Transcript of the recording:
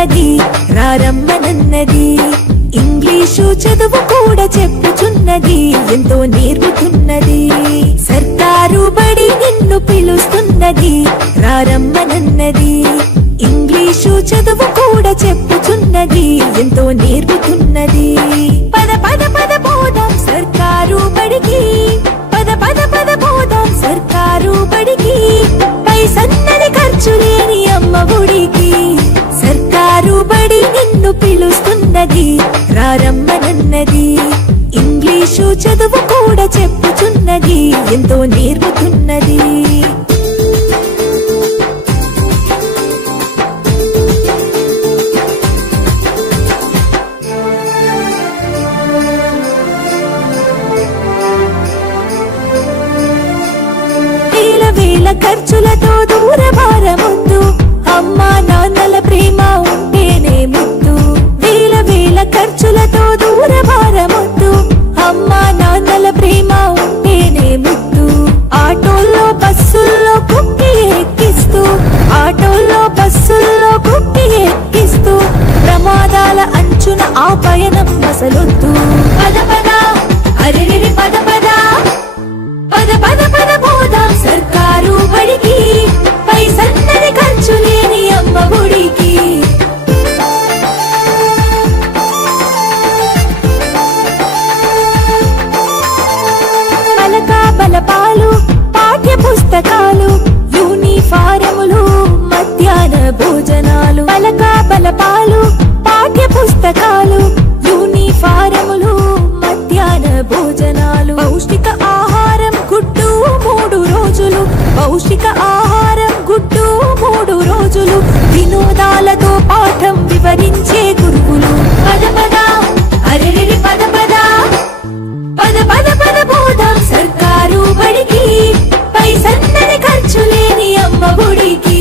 పిలుస్తున్నది రారమ్మనన్నది English చదువు కూడా చెప్పుచున్నది ఎంతో నేర్పుతున్నది సర్కారు బడి నిన్ను పిలుస్తున్నది రారమ్మనన్నది ఇంగ్లీషు చదువు కూడా చెప్పుచున్నది ఎంతో నేర్పుతున్నది పద పద పద పోదాం సర్కారు బడికి పద పద పద పోదాం సర్కారు బడికి పైసన్నది ఖర్చు లేని అమ్మ ఒడికి సర్కారు బడి నిన్ను పిలుస్తున్నది రారమ్మనన్నది ఇంగ్లీషు చదువు కూడా చెప్పుచున్నది ఎంతో నేర్పుతున్నది ఖర్చులతో దూరభారముద్దు అమ్మా నాన్నల ప్రేమ ఉంటేనే ముద్దు వేల వేల ఖర్చులతో దూరభారముద్దు అమ్మా నాన్నల ప్రేమ ఉంటేనే ముద్దు ఆటోల్లో బస్సుల్లో కుక్కి ఎక్కిస్తూ ఆటోల్లో బస్సుల్లో కుక్కి ఎక్కిస్తూ ప్రమాదాల అంచున ఆ పయనం అసలొద్దు పద పద అరెరెరి పద పద పద పద పద పోదాం సర్కారు బడికి పైసన్నది ఖర్చు లేని అమ్మ ఒడికి పలకా బలపాలు పాఠ్య పుస్తకాలు యూనిఫారములు మధ్యాహ్న భోజనాలు పలకా బలపాలు పాఠ్య పుస్తకాలు యూనిఫారములు మధ్యాహ్న భోజనాలు పౌష్టిక ఆహారం గుడ్డు 3 రోజులు పౌష్టిక ఆహారం గుడ్డు 3 రోజులు వినోదాలతో పాఠం వివరించే గురువులు పద పద అరెరెరి పద పద పద పద పద పోదాం సర్కారు బడికి పైసన్నది ఖర్చు లేని అమ్మ ఒడికి